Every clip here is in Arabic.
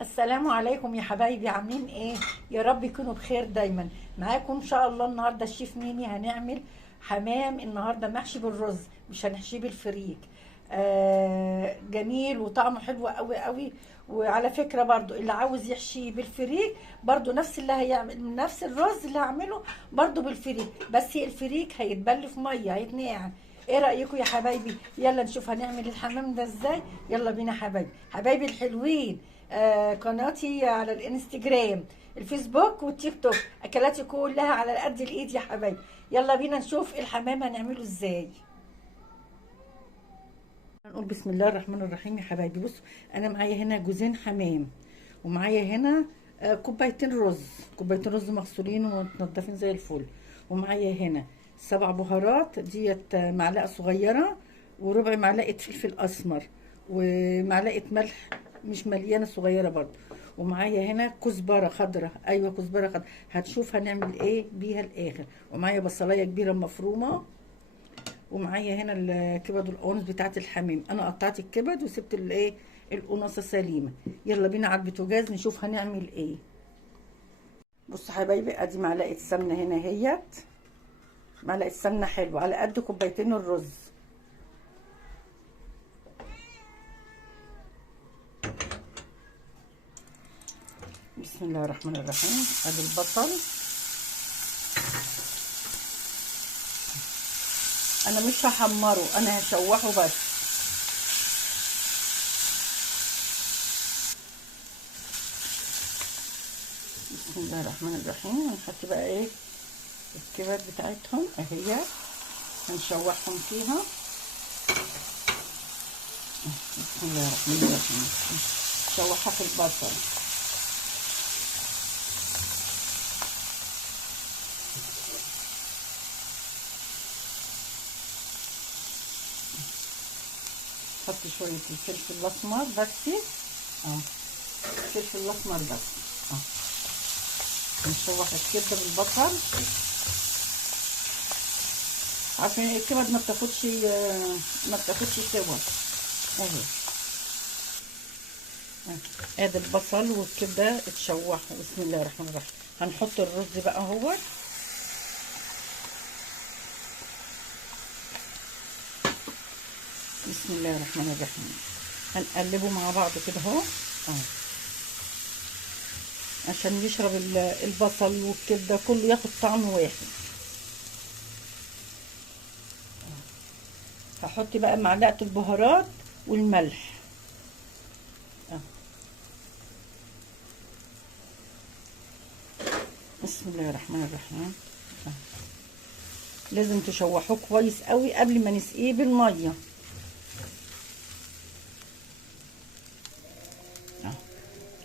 السلام عليكم يا حبايبي، عاملين ايه؟ يا رب يكونوا بخير دايما. معاكم ان شاء الله النهارده الشيف ميمي. هنعمل حمام النهارده محشي بالرز، مش هنحشيه بالفريك. جميل وطعمه حلو قوي قوي. وعلى فكره برضو اللي عاوز يحشيه بالفريك برضو نفس اللي هيعمل نفس الرز اللي هعمله برضو بالفريك، بس الفريك هيتبل في ميه هيتنقع. ايه رايكم يا حبايبي؟ يلا نشوف هنعمل الحمام ده ازاي. يلا بينا حبايبي، حبايبي الحلوين. قناتي على الانستجرام، الفيسبوك والتيك توك، اكلاتي كلها على قد الايد يا حبايبي. يلا بينا نشوف الحمام هنعمله ازاي. هنقول بسم الله الرحمن الرحيم يا حبايبي. بصوا، انا معايا هنا جوزين حمام، ومعايا هنا كوبايتين رز، كوبايتين رز مغسولين ومتنضفين زي الفل. ومعايا هنا 7 بهارات ديت، معلقه صغيره، وربع معلقه فلفل اسمر، ومعلقه ملح مش مليانه صغيره برضو. ومعايا هنا كزبره خضراء، ايوه كزبره خضراء، هتشوف هنعمل ايه بيها الاخر. ومعايا بصلايه كبيره مفرومه. ومعايا هنا الكبد والقوانص بتاعت الحمام، انا قطعت الكبد وسبت الايه القناصه سليمه. يلا بينا على البوتاجاز نشوف هنعمل ايه. بصوا حبايبي، ادي معلقه سمنه هنا اهيت، معلقه سمنه حلوه على قد كوبايتين الرز. بسم الله الرحمن الرحيم. ادي البصل، انا مش هحمره، انا هشوحه بس. بسم الله الرحمن الرحيم. هنحط بقى ايه الكبد بتاعتهم اهي، هنشوحهم فيها. بسم الله الرحمن الرحيم. نشوحها في البصل. حط شوية الفلفل الأسمر بس، الفلفل الأسمر بس. نشوح الكبدة بالبصل عشان الكبد ما بتاخدش سوا اهي. ادي البصل والكبدة اتشوحوا. بسم الله الرحمن الرحيم. هنحط الرز بقى اهو. بسم الله الرحمن الرحيم. هنقلبه مع بعض كده اهو، عشان يشرب البصل والكبده كله ياخد طعم واحد. هحط بقى معلقه البهارات والملح. بسم الله الرحمن الرحيم. لازم تشوحوه كويس قوي قبل ما نسقيه بالميه.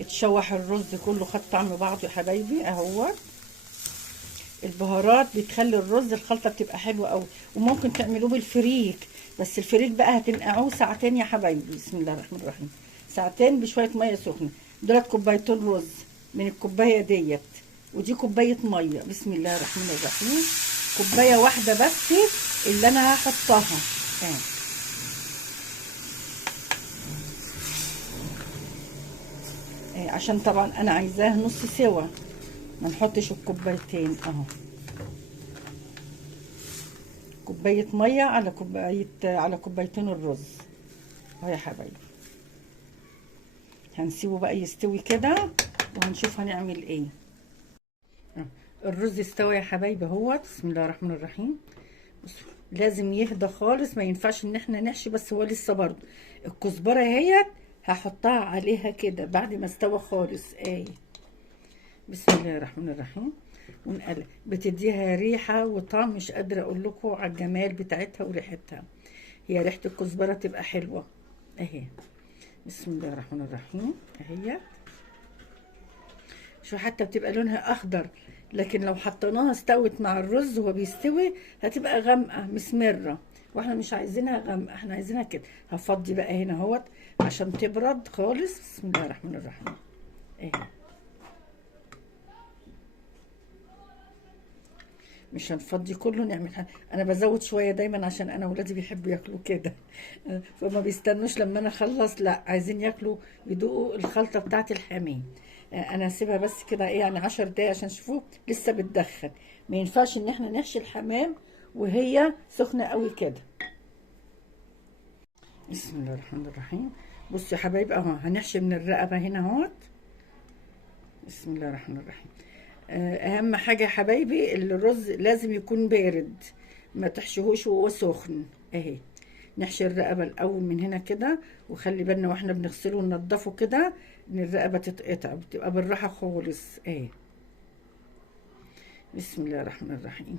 اتشوح الرز كله خد طعم بعضه يا حبايبي اهو. البهارات بتخلي الرز الخلطه بتبقى حلوه قوي. وممكن تعملوه بالفريك، بس الفريك بقى هتنقعوه ساعتين يا حبايبي. بسم الله الرحمن الرحيم. ساعتين بشويه ميه سخنه. دولت كوبايتين رز من الكوبايه ديت، ودي كوبايه ميه. بسم الله الرحمن الرحيم. كوبايه واحده بس اللي انا هحطها. عشان طبعا انا عايزاه نص سوا، ما نحطش الكوبايتين اهو. كوبايه ميه على كوبايتين الرز اهو يا حبايبي. هنسيبه بقى يستوي كده وهنشوف هنعمل ايه. الرز استوى يا حبايبي اهو. بسم الله الرحمن الرحيم. بصوا، لازم يهدى خالص، ما ينفعش ان احنا نحشي، بس هو لسه برضه الكزبره اهيت هحطها عليها كده بعد ما استوى خالص بسم الله الرحمن الرحيم. ونقلب، بتديها ريحه وطعم مش قادره اقول لكم على الجمال بتاعتها وريحتها. هي ريحه الكزبره تبقى حلوه اهي. بسم الله الرحمن الرحيم اهي. شو حتى بتبقى لونها اخضر، لكن لو حطيناها استوت مع الرز وهو بيستوي هتبقى غامقه مسمره، واحنا مش عايزينها غامقه، احنا عايزينها كده. هفضي بقى هنا اهوت عشان تبرد خالص. بسم الله الرحمن الرحيم اهي. مش هنفضي كله، نعمل انا بزود شويه دايما عشان انا ولادي بيحبوا ياكلوا كده. فما بيستنوش لما انا اخلص، لا عايزين ياكلوا يدوقوا الخلطه بتاعت الحمام. انا هسيبها بس كده ايه يعني 10 دقايق عشان شوفوا لسه بتدخن. ما ينفعش ان احنا نحشي الحمام وهي سخنه قوي كده. بسم الله الرحمن الرحيم. بصوا يا حبايبي اهو هنحشي من الرقبه هنا اهوت. بسم الله الرحمن الرحيم. اهم حاجه يا حبايبي الرز لازم يكون بارد، ما تحشيهوش وهو سخن. اهي نحشي الرقبه الاول من هنا كده، وخلي بالنا واحنا بنغسله وننضفه كده ان الرقبه تتقطع، بتبقى بالراحه خالص. اهي بسم الله الرحمن الرحيم.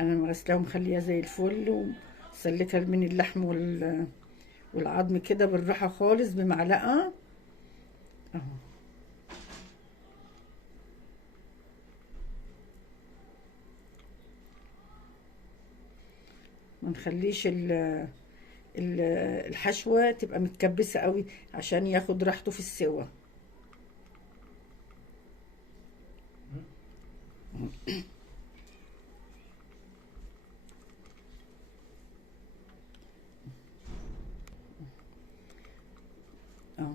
انا مغسلاها ومخليها زي الفل، وسلكها من اللحم والعظم كده بالراحه خالص بمعلقه اهو. ما نخليش الحشوه تبقى متكبسه قوي عشان ياخد راحته في السوا. اهو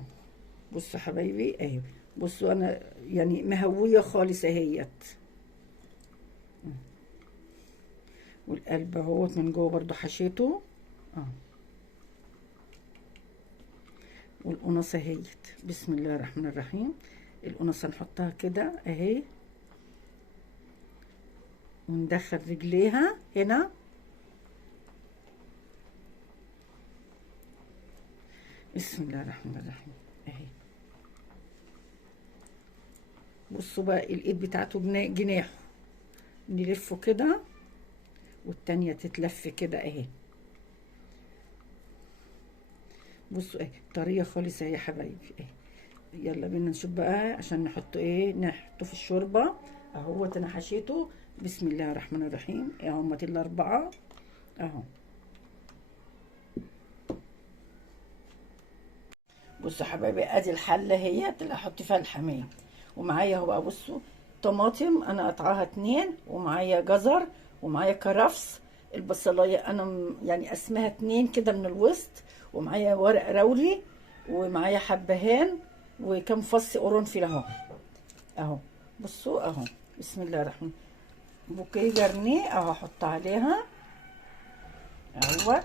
بصوا حبايبي اهي، بصوا انا يعني مهويه خالص اهيت، والقلب اهوت من جوه برضو حشيته اهو، والقناصه اهيت. بسم الله الرحمن الرحيم. القناصه نحطها كده اهي، وندخل رجليها هنا بسم الله الرحمن الرحيم اهي. بصوا بقى الايد بتاعته جناحه نلفه كده، والتانية تتلف كده اهي. بصوا اهي طرية خالص اهي يا حبايبي اهي. يلا بينا نشوف بقى عشان نحطه ايه، نحطه في الشوربة اهوت. انا حشيته بسم الله الرحمن الرحيم اهو، هما الاربعة اهو. بصوا حبايبي ادي الحله هي اللي هحط فيها الحمام، ومعايا اهو بقى بصوا طماطم انا قطعها 2، ومعايا جزر، ومعايا كرفس. البصلايه انا يعني قسمها 2 كده من الوسط، ومعايا ورق روري، ومعايا حبهان، وكم فص قرنفل اهو اهو. بصوا اهو بسم الله الرحمن. بوكيه جرنيه اهو احط عليها اهوت.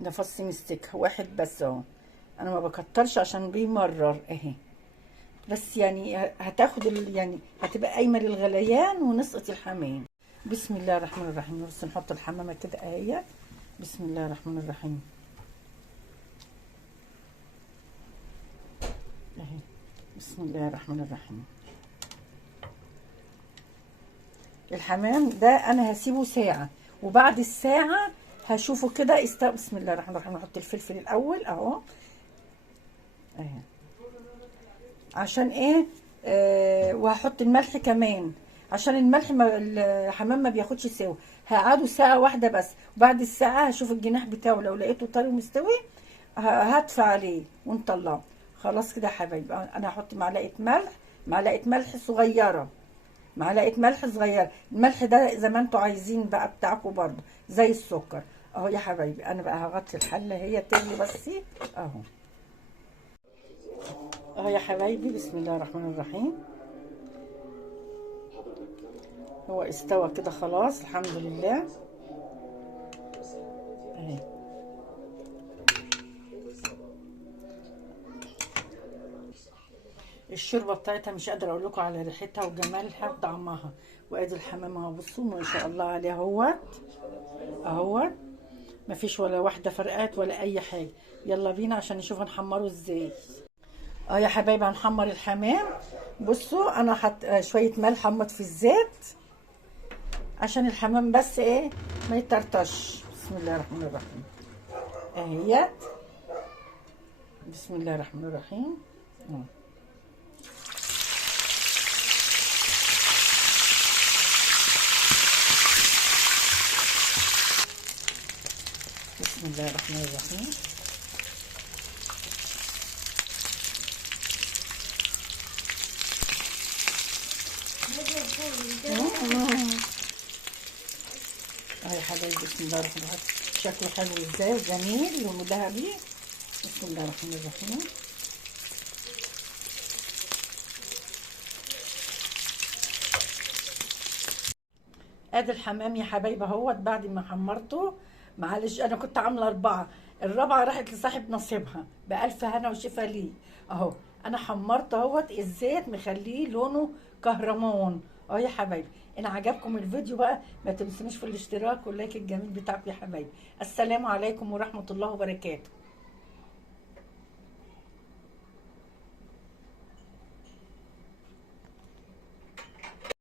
ده فص مستك واحد بس اهو، انا ما بكترش عشان بيمرر اهي، بس يعني هتاخد يعني هتبقى قايمه للغليان ونسقط الحمام. بسم الله الرحمن الرحيم. بس نحط الحمامه كده اهي. بسم الله الرحمن الرحيم اهي. بسم الله الرحمن الرحيم. الحمام ده انا هسيبه ساعه، وبعد الساعه هشوفه كده بسم الله الرحمن الرحيم. نحط الفلفل الاول اهو اهي عشان ايه، وهحط الملح كمان عشان الملح الحمام ما بياخدش سوا. هقعده ساعه واحده بس، وبعد الساعه هشوف الجناح بتاعه لو لقيته طري ومستوي هدفع عليه ونطلعه. خلاص كده يا حبايبي. انا هحط معلقه ملح صغيره، معلقه ملح صغيره. الملح ده زي ما انتوا عايزين بقى بتاعكم برضه زي السكر اهو يا حبايبي. انا بقى هغطي الحله هي تغلي بس اهو اهو يا حبايبي. بسم الله الرحمن الرحيم. هو استوى كده خلاص الحمد لله اهي. الشوربه بتاعتها مش قادره اقول لكم على ريحتها وجمالها وطعمها. وادي الحمام اهو بصوا ما شاء الله عليه اهوت مفيش ولا واحده فرقات ولا اي حاجه. يلا بينا عشان نشوف هنحمره ازاي. اه يا حبايبي هنحمر الحمام. بصوا انا حط شويه ملح حمط في الزيت عشان الحمام بس ايه ما يطرطش. بسم الله الرحمن الرحيم اهيت. بسم الله الرحمن الرحيم بسم الله الرحمن الرحيم. يا حبايبي بسم الله الرحمن الرحيم. شكله حلو ازاي وجميل لونه ذهبي. بسم الله الرحمن الرحيم. ادي الحمام يا حبايبي اهوت بعد ما حمرته. معلش انا كنت عامله 4، الرابعه راحت لصاحب نصيبها، بألف هنا وشفا ليه. اهو انا حمرت اهوت، الزيت مخليه لونه كهرمان اهو يا حبايبي. ان عجبكم الفيديو بقى ما تنسونوش في الاشتراك واللايك الجميل بتاعكم يا حبايبي. السلام عليكم ورحمه الله وبركاته.